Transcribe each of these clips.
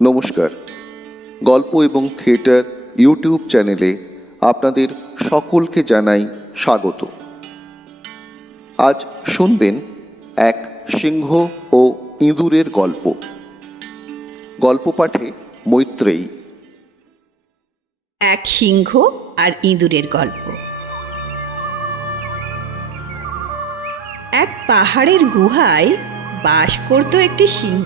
নমস্কার। গল্প এবং থিয়েটার ইউটিউব চ্যানেলে আপনাদের সকলকে জানাই স্বাগত। আজ শুনবেন এক সিংহ ও ইঁদুরের গল্প। গল্প পাঠে মৈত্রেয়ী। এক সিংহ আর ইঁদুরের গল্প। এক পাহাড়ের গুহায় বাস করত একটি সিংহ।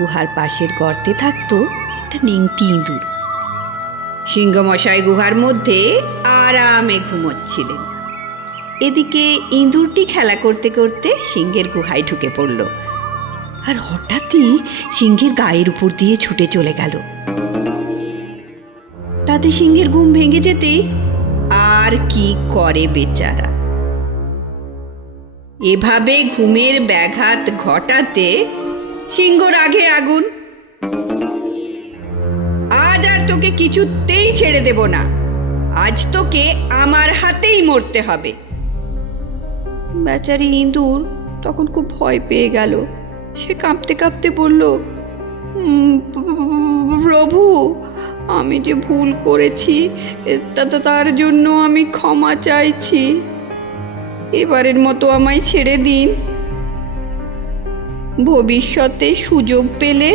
গুহার পাশের গর্তে থাকতো একটা নিংটি ইঁদুর। সিংহমশাই গুহার মধ্যে আরামে ঘুমোচ্ছিলেন। এদিকে ইঁদুরটি খেলা করতে করতে সিংহের গুহায় ঢুকে পড়ল, আর হঠাৎই সিংহের গায়ের উপর দিয়ে ছুটে চলে গেল। তাতে সিংহের ঘুম ভেঙে যেতে আর কি করে বেচারা। এভাবে ঘুমের ব্যাঘাত ঘটাতে সিংহ রাগে আগুন। আজ আর তোকে কিছুতেই ছেড়ে দেব না, আজ তোকে আমার হাতেই মরতে হবে। বেচারি ইঁদুর তখন খুব ভয় পেয়ে গেল। সে কাঁপতে কাঁপতে বলল, প্রভু, আমি যে ভুল করেছি তার জন্য আমি ক্ষমা চাইছি। এবারের মতো আমায় ছেড়ে দিন। ভবিষ্যতে সুযোগ পেলে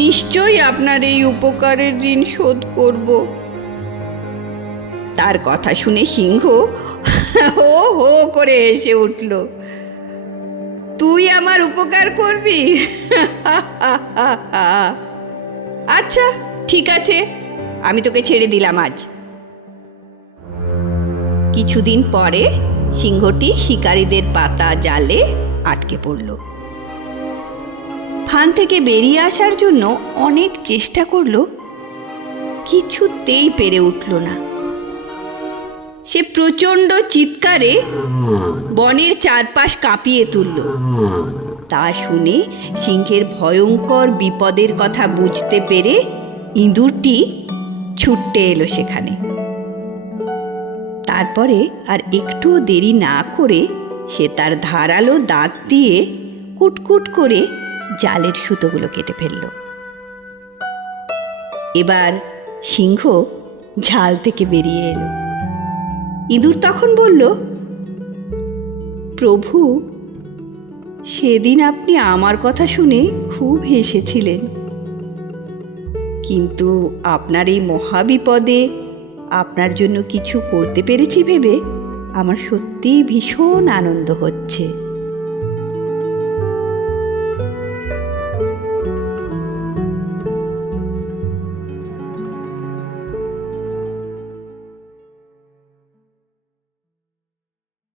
নিশ্চয়ই আপনার এই উপকারের ঋণ শোধ করব। তার কথা শুনে সিংহ হো হো করে হেসে উঠল। তুই আমার উপকার করবি? আচ্ছা, ঠিক আছে, আমি তোকে ছেড়ে দিলাম আজ। কিছুদিন পরে সিংহটি শিকারীদের পাতা জালে আটকে পড়ল। ফান থেকে বেরিয়ে আসার জন্য অনেক চেষ্টা করল, কিছুতেই পেরে উঠল না। সে প্রচণ্ড চিৎকারে বনের চারপাশ কাঁপিয়ে তুলল। তা শুনে সিংহের ভয়ঙ্কর বিপদের কথা বুঝতে পেরে ইঁদুরটি ছুটে এলো সেখানে। তারপরে আর একটুও দেরি না করে সে তার ধারালো দাঁত দিয়ে কুটকুট করে জালের সুতোগুলো কেটে ফেলল। এবার সিংহ ঝাল থেকে বেরিয়ে এলো। ইঁদুর তখন বলল, প্রভু, সেদিন আপনি আমার কথা শুনে খুব হেসেছিলেন, কিন্তু আপনার এই মহাবিপদে আপনার জন্য কিছু করতে পেরেছি ভেবে আমার সত্যিই ভীষণ আনন্দ হচ্ছে।